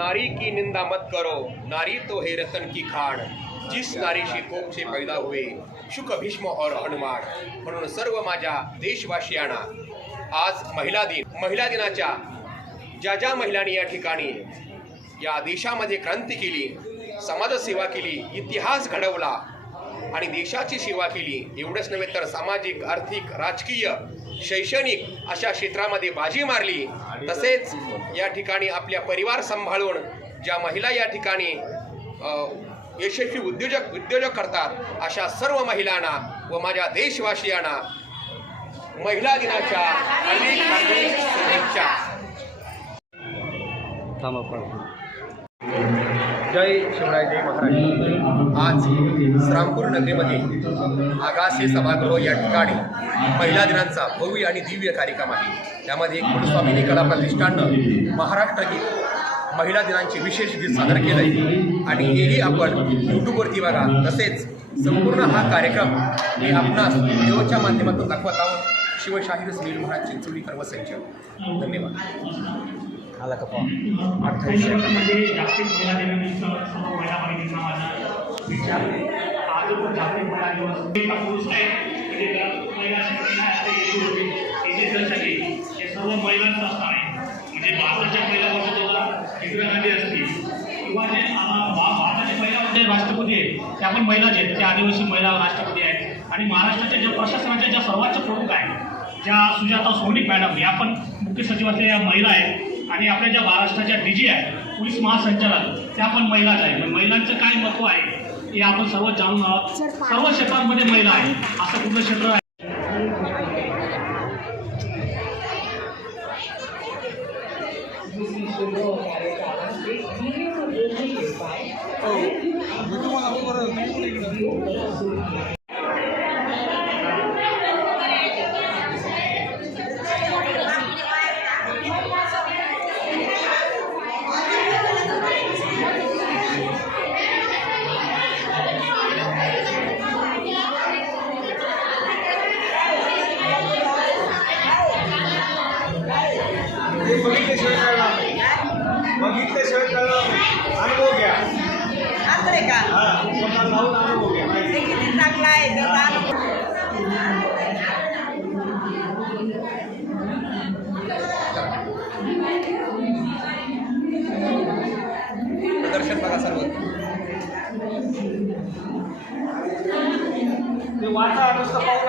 नारी की निंदा मत करो नारी तो है रतन की खाण। जिस नारी से कोप से पैदा हुए शुक भीष्म और हनुमान। म्हणून सर्व माझ्या देशवासियांना आज महिला दिन महिला दिनाच्या ज्या ज्या महिलांनी या ठिकाणी या देशामध्ये क्रांती केली समाजसेवा केली इतिहास घडवला आणि देशाची सेवा केली. एवढंच नव्हे तर सामाजिक आर्थिक राजकीय शैक्षणिक अशा क्षेत्रामध्ये बाजी मारली. तसेच या ठिकाणी आपल्या परिवार सांभाळून ज्या महिला या ठिकाणी यशस्वी उद्योजक उद्योजक करतात अशा सर्व महिलांना व माझ्या देशवासियांना महिला दिनाच्या अनेक शुभेच्छा. थांबा जय शिवराय जय महाराज. आज श्रामपूर नगरीमध्ये आगासे सभागृह या ठिकाणी महिला दिनांचा भव्य आणि दिव्य कार्यक्रम आहे. त्यामध्ये एक कुलस्वामिनी कला प्रतिष्ठाननं महाराष्ट्र गीत महिला दिनांचे विशेष गीत सादर केलं आहे आणि हेही आपण यूट्यूबवरती बघा. तसेच संपूर्ण हा कार्यक्रम हे आपणास व्हिडिओच्या माध्यमातून दाखवत आहोत. शिवशाहीर सुनील महाराज चिंचोलीकर व संच धन्यवाद. आला का अठ्ठावीस म्हणजे जागतिक महिला दिनानिमित्त सर्व महिला भगिनींना माझा विचार आज जागतिक महिला दिवस. पुरुष आहे. म्हणजे महिला नाही हे सर्व महिलांचं असणार आहे. म्हणजे भारताच्या पहिल्या वर्षाला इंदिरा गांधी असतील किंवा जे भारताच्या भा- म्हणजे राष्ट्रपती आहेत त्या पण महिलाच आहेत त्या आदिवासी महिला राष्ट्रपती आहेत. आणि महाराष्ट्राच्या ज्या प्रशासनाच्या ज्या सर्वांच्या प्रमुख आहेत ज्या सुजाता सोनिक मॅडम या पण मुख्य सचिवातल्या या महिला आहेत आणि आपल्या ज्या महाराष्ट्राच्या डी जी आहेत पोलीस महासंचालक त्या पण महिलाच आहेत. म्हणजे महिलांचं काय महत्त्व आहे हे आपण सर्व जाणून आहोत. सर्व क्षेत्रांमध्ये महिला आहेत. असं कुठलं क्षेत्र आहे? ते बघितल्याशिवाय कळणार नाही. बघितल्याशिवाय कळणार नाही. अनुभव घ्या. आंतरे का? हा स्वतः जाऊन अनुभव घ्या. माहिती ते किती चांगला आहे त्याचा अनुभव प्रदर्शन बघा सर्व. ते वाचा नुसतं पाहून